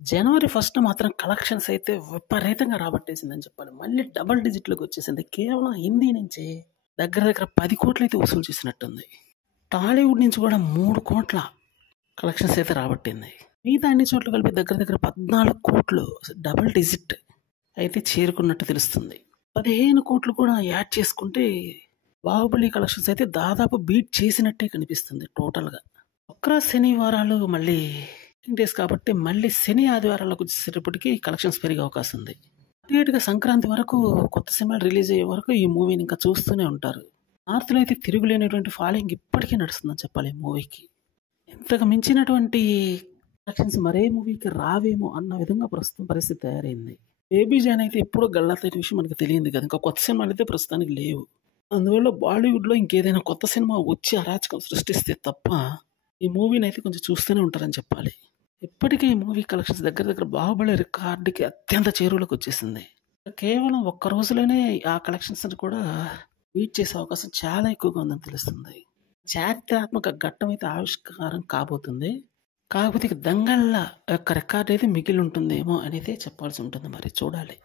జనవరి 1 మాత్రం కలెక్షన్స్ అయితే విపరీతంగా రాబట్టేసిందని చెప్పాలి. మళ్ళీ డబుల్ డిజిట్‌లోకి వచ్చేసింది. కేవలం హిందీ నుంచే దగ్గర దగ్గర 10,00,00,000 అయితే వసూలు చేసినట్టుంది. టాలీవుడ్ నుంచి కూడా 3,00,00,000 కలెక్షన్స్ అయితే రాబట్టింది. మిగతా అన్ని చోట్ల కలిపి దగ్గర దగ్గర 14,00,00,000 డబుల్ డిజిట్ అయితే చేరుకున్నట్టు తెలుస్తుంది. 15,00,00,000 కూడా యాడ్ చేసుకుంటే 'బాహుబలి' కలెక్షన్స్ అయితే దాదాపు బీట్ చేసినట్టే కనిపిస్తుంది టోటల్‌గా. శుక్ర, శనివారాలు మళ్ళీ డేస్ కాబట్టి మళ్ళీ శని, ఆదివారాలకు వచ్చేసేటప్పటికి కలెక్షన్స్ పెరిగే అవకాశం ఉంది. అటు ఇటుగా సంక్రాంతి వరకు కొత్త సినిమాలు రిలీజ్ అయ్యే వరకు ఈ మూవీని ఇంకా చూస్తూనే ఉంటారు. నార్త్‌లో అయితే తిరుగులేనటువంటి ఫాలోయింగ్ ఇప్పటికీ నడుస్తుందని చెప్పాలి ఈ మూవీకి. ఇంతకు మించినటువంటి కలెక్షన్స్ మరే మూవీకి రావేమో అన్న విధంగా ప్రస్తుతం పరిస్థితి తయారైంది. 'బేబీ జాన్' అయితే ఎప్పుడో గల్లంతైన విషయం మనకు తెలియంది కదా! ఇంకా కొత్త సినిమాలు అయితే ప్రస్తుతానికి లేవు. అందువల్ల బాలీవుడ్‌లో ఇంకేదైనా కొత్త సినిమా వచ్చి అరాచకం సృష్టిస్తే తప్ప ఈ మూవీనైతే కొంచెం చూస్తూనే ఉంటారని చెప్పాలి. ఇప్పటికే ఈ మూవీ కలెక్షన్స్ దగ్గర దగ్గర 'బాహుబలి' రికార్డ్‌కి అత్యంత చేరువలోకి వచ్చేసింది. కేవలం ఒక్క రోజులోనే ఆ కలెక్షన్స్‌ని కూడా బీట్ చేసే అవకాశం చాలా ఎక్కువగా ఉందని తెలుస్తుంది. చారిత్రాత్మక ఘట్టం అయితే ఆవిష్కారం కాబోతుంది. కాకపోతే ఇక 'దంగల్' యొక్క రికార్డ్ అయితే మిగిలి ఉంటుందేమో అనేది చెప్పాల్సి ఉంటుంది. మరి చూడాలి.